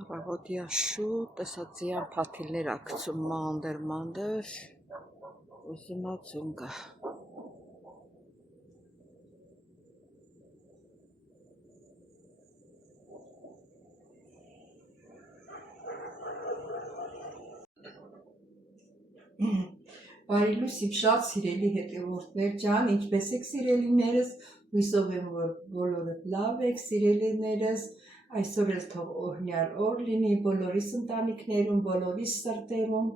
Առավոտյա շուտ տեսածիան փաթիլներ ակցում մանդեր ուզումացում գա Բարի լույս իմ շատ սիրելի հետևորդներ ջան, ինչպես եք սիրելիներս, հույսով եմ, որ բոլորդ լավ եք սիրելիներս, այսօր էլ թող օրհնյալ օր լինի բոլորիս ընտանիքներում, բոլորիս սրտերում,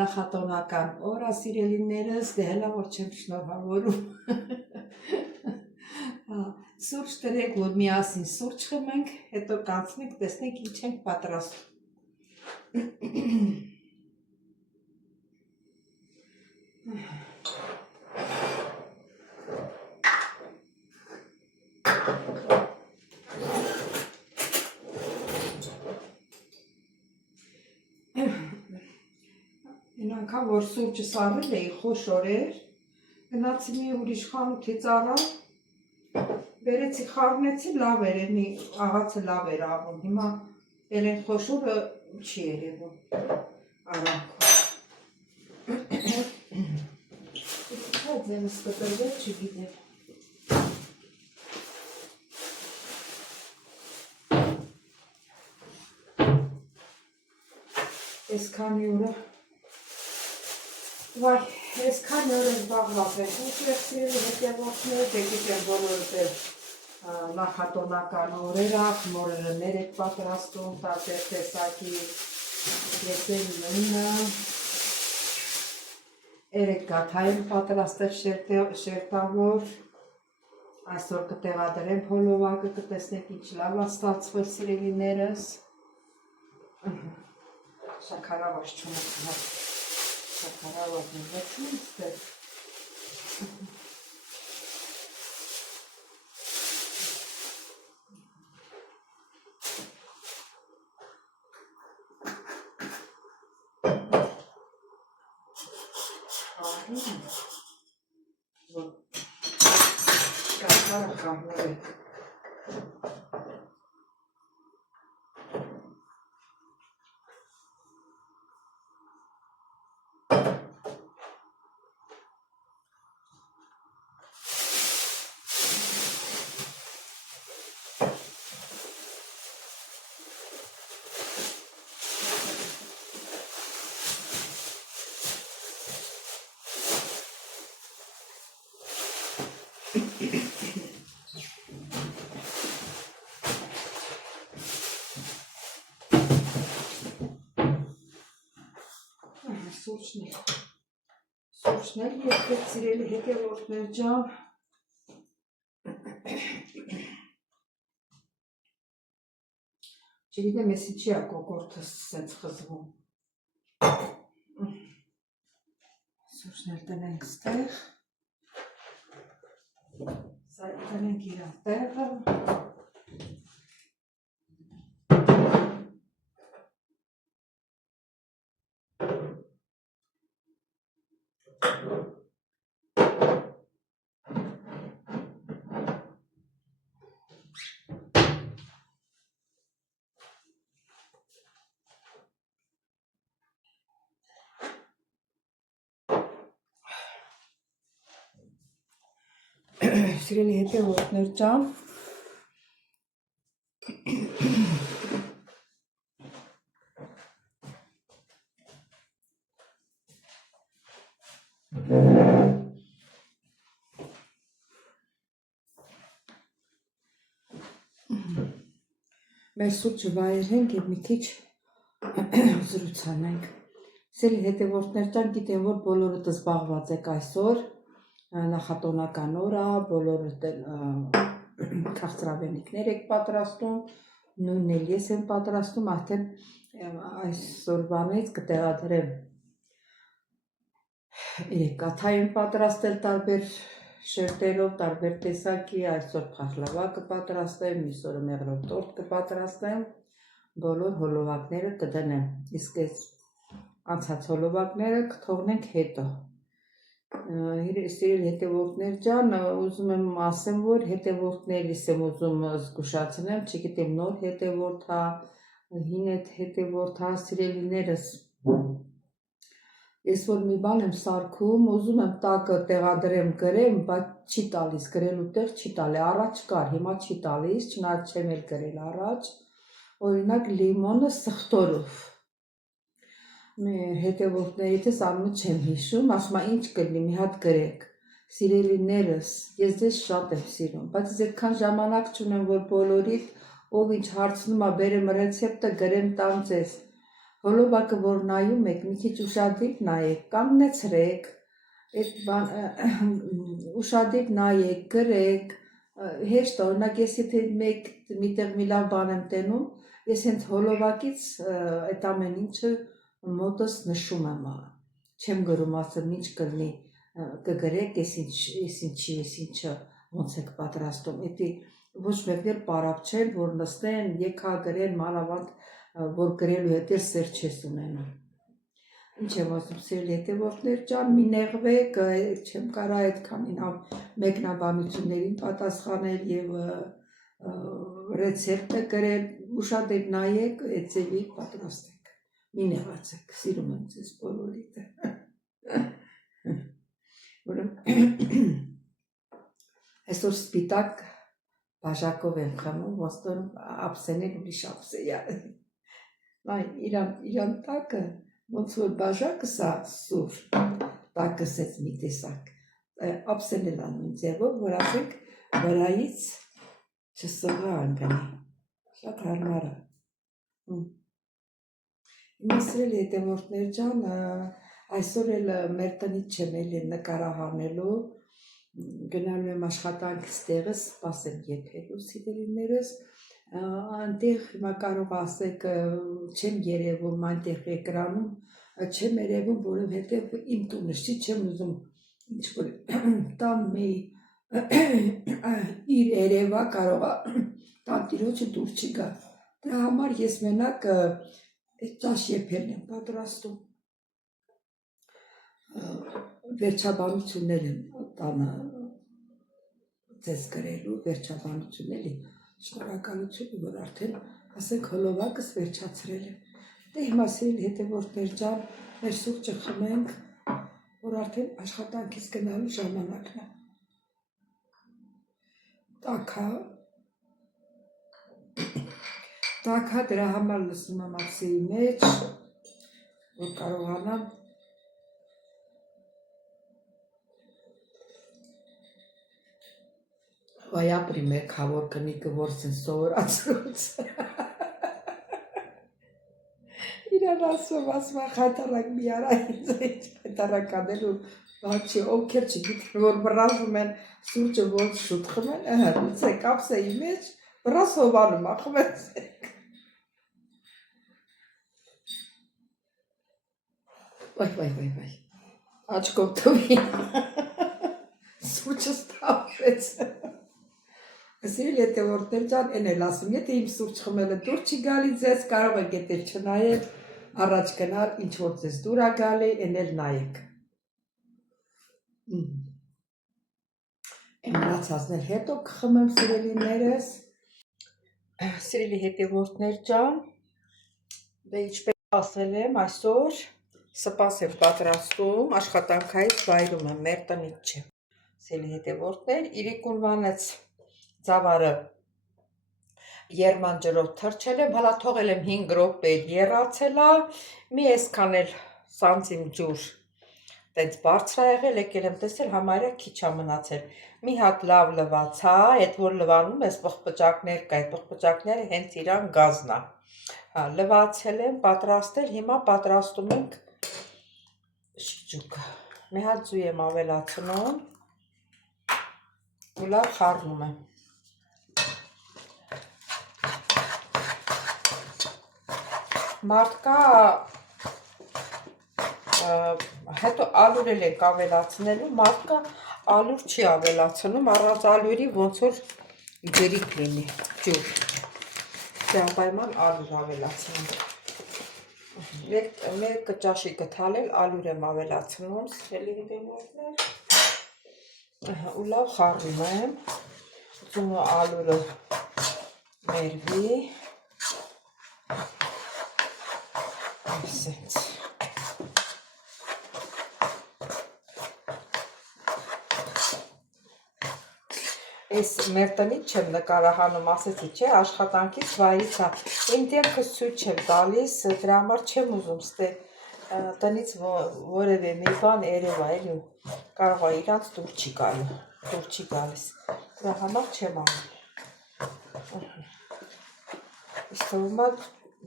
նախատոնական օր է սիրելիներս, դե հելա որ չեմ շնորհավորում։ Սուրճ տրեք, որ միասին սուրճ խմենք, հետո կանցնենք, տեսնենք ինչ ենք պատրաստում։ Այն անգամ, որ սուրճը սարել էի խոշոր էր, գնացի մի ուրիշ խանութից առա, բերեցի խառնեցի, լավ էր, աղացը լավ էր աղում, հիմա էլ այն խոշորը չի երևում արանքում։ Այդ ձենս կտրվել, չգիտեմ։ Այսքանի օրը Վայ, այսքանի օր զբաղված ենք, ուղղակի սիրելի հետևորդներ, դե գիտեմ բոլորդ էլ նախատոնական օրեր ա, խմորներ եք պատրաստում, տարբեր տեսակի, ես էլ նույնը, երեք գաթային պատրաստել շերտավոր, այսօր կտեղադրեմ հոլովակը, կտեսնեք ինչ լավ ա ստացվել սիրելիներս, շաքարավազ չունեք, շաքարավազն վերջում ստեղ, կաթարը խամուրեք, Սուրճն էլ երկեք սիրելի հետևորդներ ջան, չգիտեմ ես ինչի ա կոկորդս սենց խզվում, սուրճն էլ տնենք ստեղ, սա տնենք իրան տեղը, սիրելի հետևորդներ ջան, մեր սուրճը վայելենք և մի քիչ զրուցանենք, սիրելի հետևորդներ ջան, գիտեմ որ բոլորդ զբաղված եք այսօր, նախատոնական օր ա, բոլորդ քաղցրավենիքներ եք պատրաստում, նույնն էլ ես եմ պատրաստում, արդեն այսօրվանից կտեղադրեմ երեք կաթային պատրաստել տարբեր շերտերով, տարբեր տեսակի, այսօր փախլավա կպատրաստեմ, մյուս օրը մեղրով տորտ կպատրաստեմ, բոլոր հոլովակները կդնեմ, իսկ այս անցած հոլովակները կթողնենք հետո։ Սիրելի հետևորդներ ջան, ուզում եմ ասեմ, որ հետևորդներիս եմ ուզում զգուշացնեմ, չգիտեմ նոր հետևորդ հա, հին հետևորդ սիրելիներս, ես որ մի բան եմ սարքում, ուզում եմ տակը տեղադրեմ գրեմ, բայց չի տալիս, գրելու տեղ չի տալի, առաջ կար, հիմա չի տալիս, չնայած չեմ էլ գրել առաջ, օրինակ լիմոնը սխտորով, հետևորդներիցս անունը չեմ հիշում, ասում է ինչ կլինի, մի հատ գրեք, սիրելիներս, ես ձեզ շատ եմ սիրում, բայց ես այդքան ժամանակ չունեմ, որ բոլորիդ, ով ինչ հարցնում է, բերեմ ռեցեպտը գրեմ տամ ձեզ, հոլովակը որ նայում եք, մի քիչ ուշադիր նայեք, կանգնեցրեք, ուշադիր նայեք, գրեք, հեշտ օրինակ ես եթե միտեղ մի լավ բան եմ տենում, ես հենց հոլովակից այդ ամեն ինչը մոտս նշում եմ, չեմ գրում ասեմ ինչ կլինի, կգրեք, ես ինչը ոնց եք պատրաստում, էդի ոչ մեկներ պարապ չեն, որ նստեն, եկա գրեն, մանավանդ, որ գրելու հետ էլ սեր չես ունենում։ Ինչ եմ ասում, սիրելի հետևորդներ ջան, մի նեղվեք, չեմ կարա այդքանին մեկնաբանություններին պատասխանել և ռեցեպտը գրել, ուշադիր նայեք, էծևի պատրաստեք, մի նեղացեք, սիրում եմ ձեզ բոլորիդ։ Այսօր սպիտակ բաժակով եմ խմում, ոստոն ապսենել ուրիշ ապսեյա։ Իրան տակը, ոնց որ բաժակս է սուր, տակս էց մի տեսակ, ապսենել անուն ձևով, որ ասենք վրայից չսղա անգնի, շատ հարմար է։ Միսրել հետևորդներ ջան, այսօր էլ մեր տնից չեմ էլ նկարահանելու, գնալու եմ աշխատանքից տեղս, սպասեմ եփելու սիրելիներս, այնտեղ հիմա կարող ասեք չեմ երևում այնտեղ էկրանում, չեմ երևում, որովհետև իմ տունս չի, չեմ ուզում ինչ-որ տան մի իր երևա կարող է տանտիրոջը դուր չի գա, դրա համար ես մենակ ճաշ եփելն եմ պատրաստում, վերջաբանություններ եմ տանը ձեզ գրելու, վերջաբանություն էլի, շնորհակալություն, որ արդեն ասենք հոլովակս վերջացրել եմ, դե հիմա սիրելի հետևորդներ ջան, մեր սուրճը խմենք, որ արդեն աշխատանքից գնալու ժամանակն է, տաքա դրա համար լսում եմ ափսեի մեջ, որ կարողանամ Vaya primer favor că nică vor sensorați. Իրան ասում, ասում խայտարակ մի արա ինձ այդ խայտարակ անելու, բաչի ովքեր չգիտեն, որ բրազում են սուրճը որ շուտ խմեն, լուծեք ապսեի մեջ, բրազ հովանում ախմեցեք։ Վայ, աչկով թվի, սուրճը ստավվեց։ Սիրելի հետևորդներ ջան, են էլ ասում, եթե իմ սուրճ խմելը դուր չի գալի ձեզ, կարող եք էտել չնայել, առաջ գնալ, ինչ որ ձեզ դուր է գալի, են էլ նայեք։ Մնացածներ հետո կխմեմ սիրելիներս։ Սիրելի հետևորդներ ջան, դե ինչպես ասել եմ, այսօր սպաս եմ պատրաստում, աշխատանքայից վայրում եմ, մեր տնից չեմ։ Սիրելի հետևորդներ, իրիկունվանեց ծավարը երման ջրով թրջել եմ, հալա թողել եմ 5 րոպե եռացել է, մի այսքան էլ սանտիմ ջուր տենց բարձր է եղել, եկել եմ տեսել, համարյա քիչ է մնացել, մի հատ լավ լվացա, այդ որ լվանում ես պղպճակներ կա, այդ պղպճակները հենց իրան գազն է, լվացել եմ, պատրաստել, հիմա պատրաստում ենք շիճուկը, մի հատ ձու եմ ավելացնում, ու լավ խառնում եմ։ Մարդկա հետո ալուրել ենք ավելացնելու, մարդկա ալուր չի ավելացնում, առանց ալուրի ոնց որ ջրիկ լինի, ջուր, անպայման ալուր ավելացնում, մեկ ճաշի գթալել ալուր եմ ավելացնում, սիրելի հետևորդներ, ու լավ խառնում եմ, ուզում ալուրը մերվի, Սենց։ Ես մեր տնից չեմ նկարահանում, ասեցի, չէ, աշխատանքից վայրից է։ Իմ դեմքս ցույց չեմ տալիս, դրա համար չեմ ուզում ստե տնից որևէ մի բան երևա, էլի կարող է իրանց դուր չի գալիս։ Դրա համար չեմ անում։ Իսկ թվում է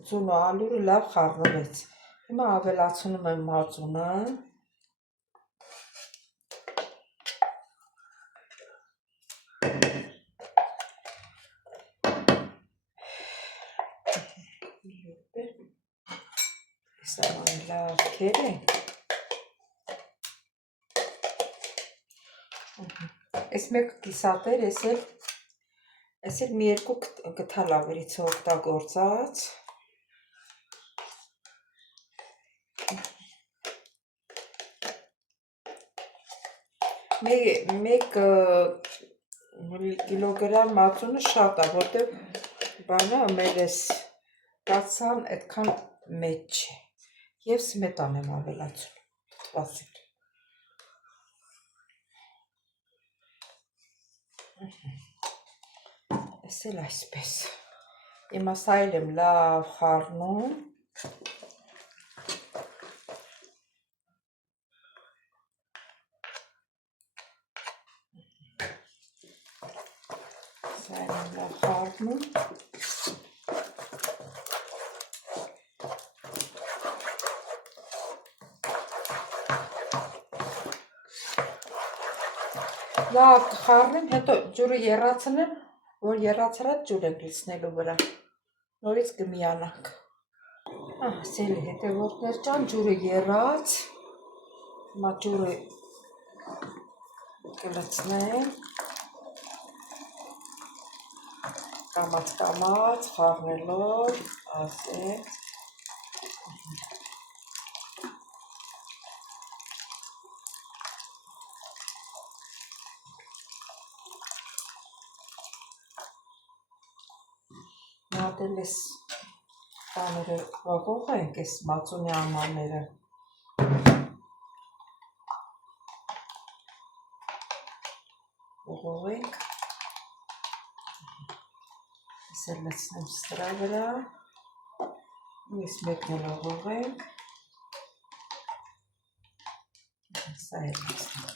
ձունը ալուրը լավ խառնվեց։ Հիմա ավելացնում եմ մածունը։ Սա լավ քեր է։ Այս մեկ կիսատեր, ես էլ մի երկու գտալ ավերից օգտագործած։ Մեկ կիլոգրամ մածունը շատ է, որտեղ բանը մեր ես կացան այդքան մեծ չէ։ Եվ սմետան եմ ավելացում, թվասել։ Ես էլ այսպես։ Հիմա սա էլ եմ լավ խառնում։ Սա էլ եմ լավ խառնում։ Լավ կխառնեմ, հետո ջուրը եռացնեմ, որ եռացրած ջուր եմ լցնելու վրա, նորից կմիանանք։ Ասել հետևորդներ ջան, ջուրը եռաց, հիմա ջուրը կլցնեմ, կամաց խառնելով, ասել։ Նատել ես բաները ողող ենք, ես մածունի ամանները։ Ողող ենք։ Ես էլ լցնեմ սրա վրա։ Ես մեկն էլ ողող ենք։ Սա էլ լցնենք։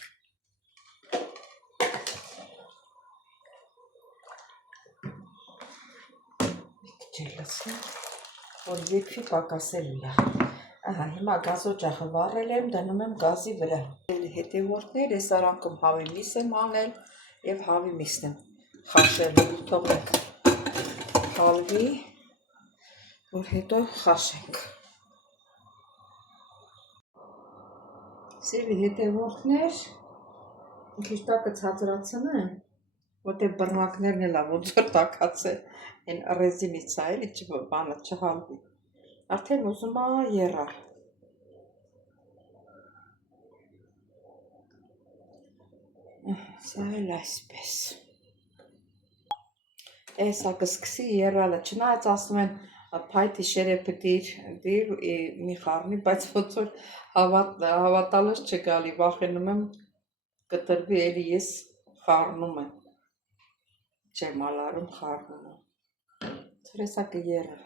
Լցնեմ, որ երկվի պակասել է։ Հիմա գազօջախը վառել եմ, դնում եմ գազի վրա։ Հետևորդներ, ես արանքում հավի միս եմ անել և հավի միսն եմ խաշել, թողնենք խալվի, որ հետո խաշենք։ Սիրելի հետևորդներ, քիչ տակը ցածրացնեմ, որտեղ բռնակներն էլ ոնց որ տաքած է, այն ռեզինից է, էլի բանը չհալվի։ Արդեն ուզում է եռա։ Սա էլ այսպես։ Էսա կսկսի եռալը, չնայած ասում են փայտի շերեփը դիր մի խառնի, բայց ոնց որ հավատալս չգալի, վախենում եմ կտրվի, էլի ես խառնում եմ։ Չեմ ալարում, խառնում եմ։ Հեսա կերա։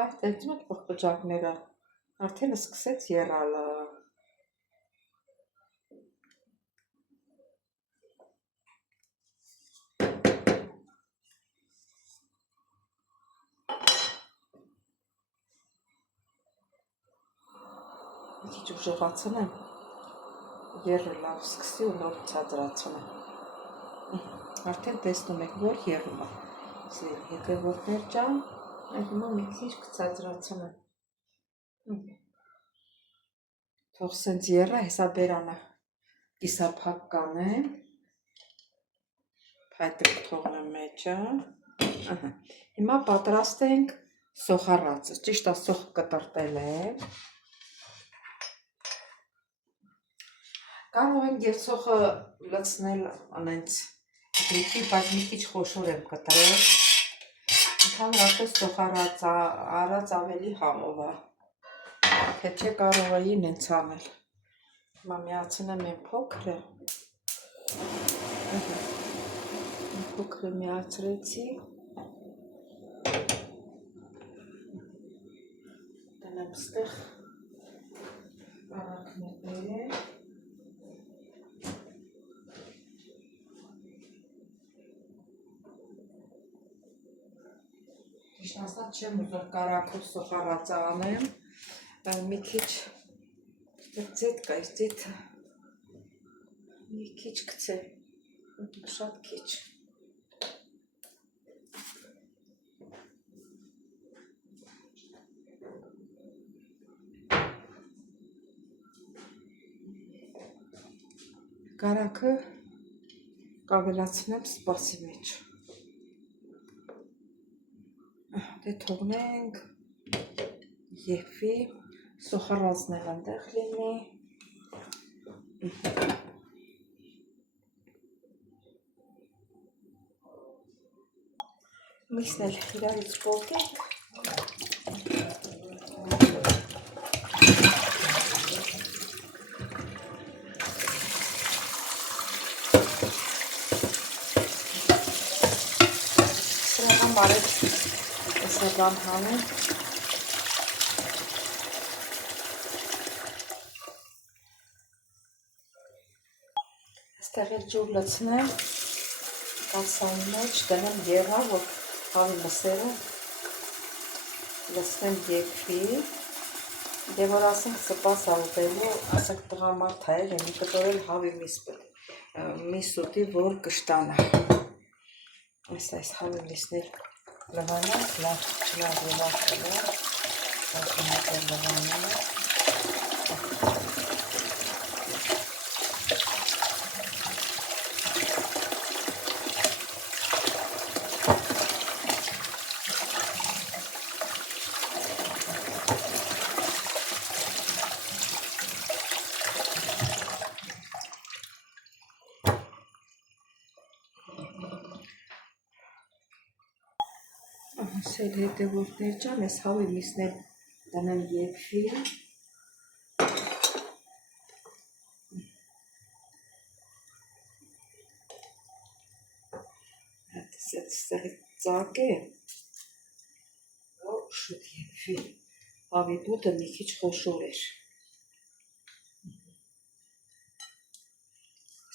Այդ տեսնում եք պղպջակները, արդեն սկսեց եռալը։ Մի քիչ ուժեղացնեմ, եռը լավ սկսի ու նոր ցածրացնեմ։ Արդեն տեսնում եք, որ եռում է։ Հետևորդներ ջան, հիմա մի քիչ կցածրացնեմ։ Թող սենց եռա, հեսա բերանը կիսափակ կանեմ, փայտը կթողնեմ մեջը։ Հիմա պատրաստ ենք սոխառածը, ճիշտ է սոխ կտրտել եմ։ Կարող ենք եւ սոխը լցնել անենց դեպի, բայց մի քիչ խոշոր եմ կտրել։ Ընդհանրապես սոխառած արած ավելի համով է։ Թե չէ կարող էի նենց անել։ Հիմա միացնեմ եմ փոքրը։ Փոքրը միացրեցի։ Դնեմ ստեղ արակները։ Ճիշտ ասած չեմ ուզում կարակով սոխառածը անեմ, մի քիչ ձետ կա, ձեթը մի քիչ գցե, շատ քիչ։ Կարակը կավելացնեմ սպասի մեջ։ Դե թողնենք եփի, սոխառածն էլ այնտեղ լինի։ Միսն էլ իրարից փոխենք։ Սրական բարև սրական հանեմ։ Այստեղ էլ ջուր լցնեմ, կասայի մեջ դնեմ եղավ, որ հավի մսերը լցնեմ եփի, դե որ ասենք սպաս ալտելու, ասենք տղամարդ հայեր են կտորել հավի միս ուտի, որ կշտանա։ Այս հավի միսներ լվանանք, լավ չլավ, Սել հետևորդներ ջան, ես հավի միսներ դնեմ եփի։ Այստեղի ծակ է, շուտ եփի, հավի բուտը մի քիչ խոշոր էր։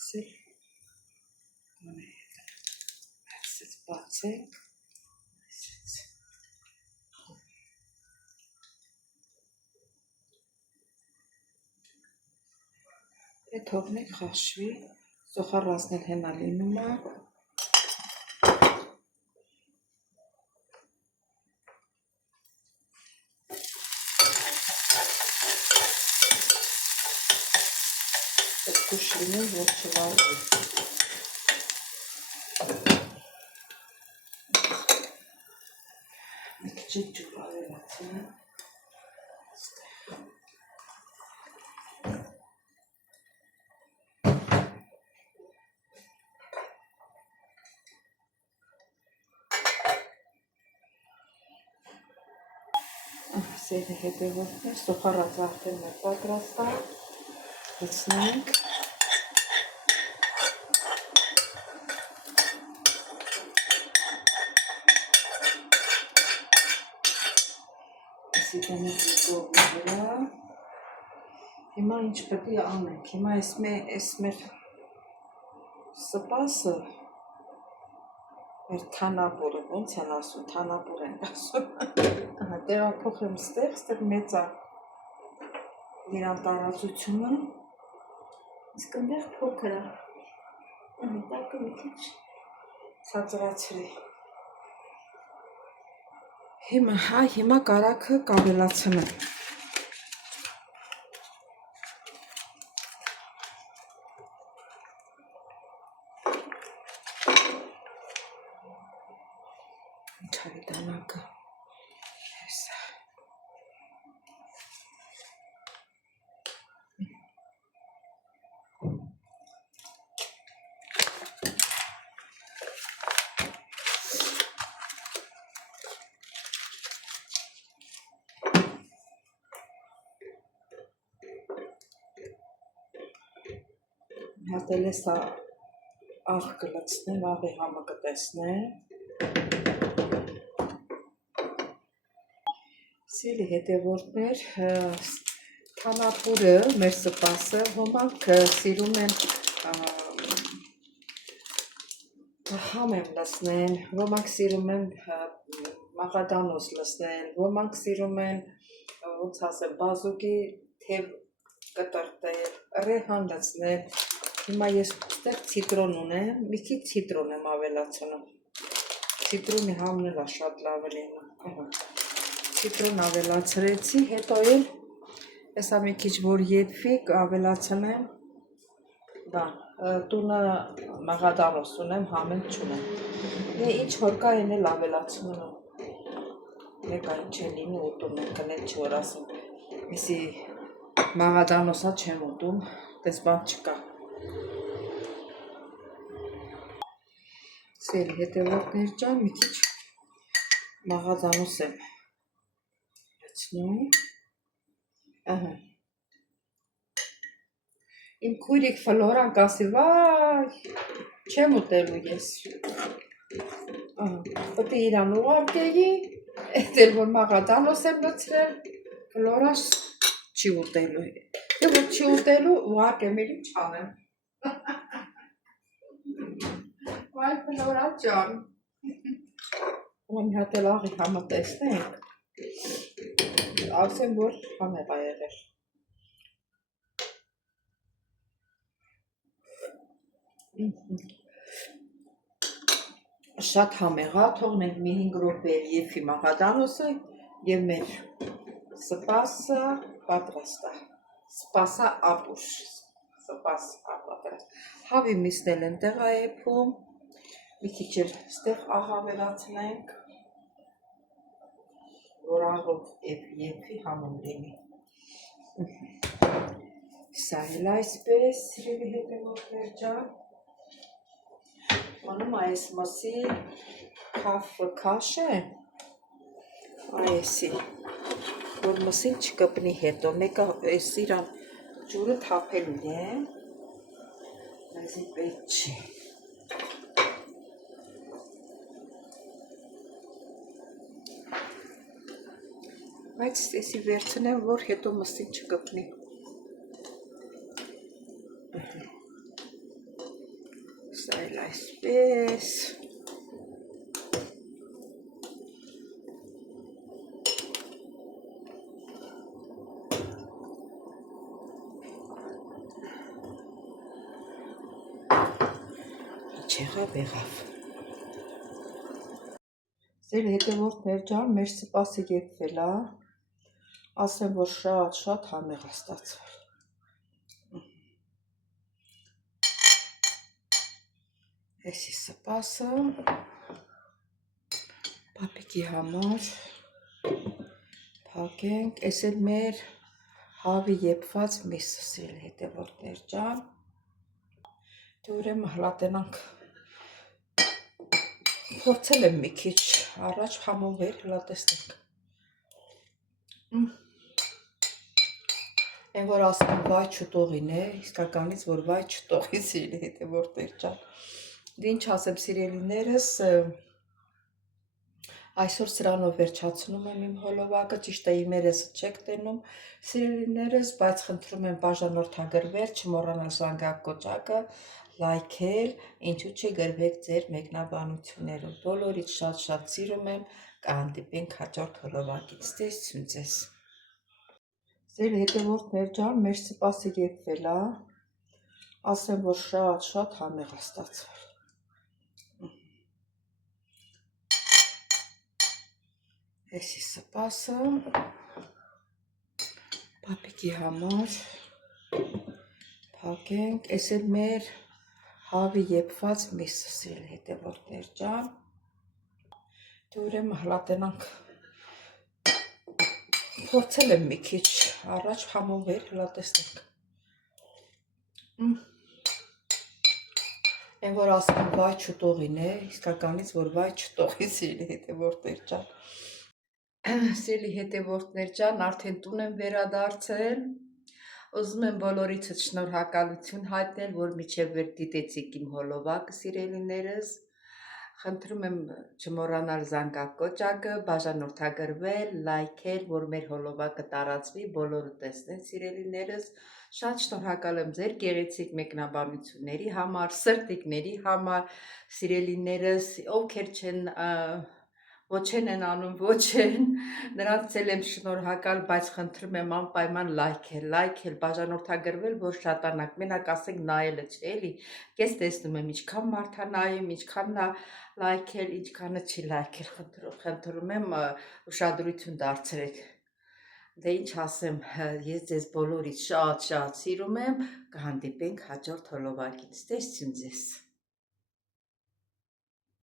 Սել այսպես բացենք։ Թողնենք խաշվի, սոխառածն էլ հենա լինում է։ Ուշ լինում, որ չվարվի։ Մի քիչ ջուր ավելացնեմ։ Սերը հետևորդներ, սոխառածը արդեն մեր պատրաստ է, լցնենք։ Այսի դնենք լուկովի վրա։ Հիմա ինչ պետք է անենք, հիմա այս մեր սպասը, մեր թանապուրը, ոնց են ասում, թանապուր են ասում, տեղափոխեմ ստեղ մեծ է իրան տարածությունը, իսկ ընդեղ փոքր է, տակը մի քիչ ցածրացրի։ Հիմա կարակը կավելացնեմ։ Չարի դանակը Հեսա։ Հատել է սա աղ կլցնեմ, աղի համը կտեսնեմ։ Սիրելի հետևորդներ, թանապուրը, մեր սպասը, ոմանք սիրում են համ եմ լցնել, ոմանք սիրում են մաղադանոս լցնել, ոմանք սիրում են, ոնց ասեմ, բազուկի թև կտրտել, ռեհան լցնել։ Հիմա ես ստեղ ցիտրոն ունեմ, մի քիչ ցիտրոն եմ ավելացնում։ Ցիտրոնի համն էլ շատ լավ է լինում։ Ցիտրոն ավելացրեցի, հետո էլ հեսա մի քիչ որ եփվի, ավելացնեմ տունը մաղադանոս ունեմ, համեն չունեմ։ Ինչ որ կա, այն էլ ավելացնում եմ։ Եկա ինչ է լինի ուտում եմ, կնել չի որ ասեմ, եսի մաղադանոսա չեմ ուտում, տես բան չկա։ Սիրելի հետևորդներ ջան, մի քիչ մաղադանոս եմ լցնում։ Ահա։ Իմ քույրիկ Ֆլորան կասի, վայ, չեմ ուտելու ես։ Պետք է իրան ուղարկեի, էդ էլ որ մաղադանոս եմ լցրել, Ֆլորան չի ուտելու։ Եվ որ չի ուտելու, ուղարկեմ էլ ինչ անեմ։ Վայ Ֆլորա ջան։ Ում հատ էլ աղի համը տեսնենք, ասեմ, որ համեղ ա եղել։ Շատ համեղ ա, թողնենք մի 5 րոպե եփի մաղադանոսը եւ մեր սպասը պատրաստ ա։ Սպասա ապուշ, սպաս պատրաստ։ Հավի միսնել եմ տեղ ա եփում, մի քիչ էլ ստեղ աղ ավելացնենք, որ աղով եփի համում լինի։ Սա էլ այսպես, սիրելի հետևորդներ ջան։ Անում այս մսի քաֆը քաշը, այսի, որ մսին չկպնի հետո, մեկը այս իրան ջուրը թափելու եմ, այսի պետք չի։ Բայց էսի վերցնեմ, որ հետո մսին չկպնի։ Սա էլ այսպես։ Չեղավ եղավ։ Ձեր հետևորդներ ջան, մեր սպասը եփվել ա, ասեմ, որ շատ համեղ ա ստացվել։ Էսի սպասը, պապիկի համար, փակենք, էս էլ մեր հավի եփված միսը, սիրելի հետևորդներ ջան, դե ուրեմն հլատենանք, փորձել եմ մի քիչ, առաջ համով էր, հլատեսնենք։ Են որ ասում եմ վայ չուտողին է, իսկականից որ վայ չուտողի, սիրելի հետևորդներ ջան։ Դե ինչ ասեմ, սիրելիներս, այսօր սրանով վերջացնում եմ իմ հոլովակը, ճիշտ է իմերս չեք տենում, սիրելիներս, բայց խնդրում եմ բաժանորդագրվել, չմոռանալ զանգակ կոճակը, լայքել, ինչու՞ չէ գրվեք ձեր մեկնաբանություններով։ Բոլորից շատ սիրում եմ, կհանդիպենք հաջորդ հոլովակից, տեսություն ձեզ։ Ձեր հետևորդներ ջան, մեր սպասը եփվել ա, ասեմ, որ շատ համեղ ա ստացվել։ Էսի սպասը, պապիկի համար, փակենք, էս էլ մեր հավի եփված միսը, սիրելի հետևորդներ ջան, դե ուրեմն հլատենանք, փորձել եմ մի քիչ առաջ համովել, հլա տեսնենք։ Այն որ ասում վայ չուտողին է, իսկականից որ վայ չուտողի սիրելի հետևորդներ ջան։ Սիրելի հետևորդներ ջան, արդեն տուն եմ վերադարձել։ Ուզում եմ բոլորիցս շնորհակալություն հայտնել, որ միջև վեր դիտեցիք իմ հոլովակը, սիրելիներս։ Խնդրում եմ չմոռանալ զանգակոճակը, բաժանորդագրվել, լայքել, որ մեր հոլովակը տարածվի, բոլորը տեսնեն, սիրելիներս։ Շատ շնորհակալ եմ ձեր գեղեցիկ մեկնաբանությունների համար, սրտիկների համար, սիրելիներս, ովքեր չեն ոչ են անում, ոչ են, նրանց էլ եմ շնորհակալ, բայց խնդրում եմ անպայման լայքել, բաժանորդագրվել, որ շատանաք, մենակ ասենք նայելը չէ, էլի, ես տեսնում եմ, ինչքան մարդ է նայում, ինչքան լայքել, ինչքանը չի լայքել, խնդրում եմ ուշադրություն դարձրեք։ Դե ինչ ասեմ, ես ձեզ բոլորից շատ սիրում եմ, կհանդիպենք հաջորդ հոլովակից, տեսություն ձեզ։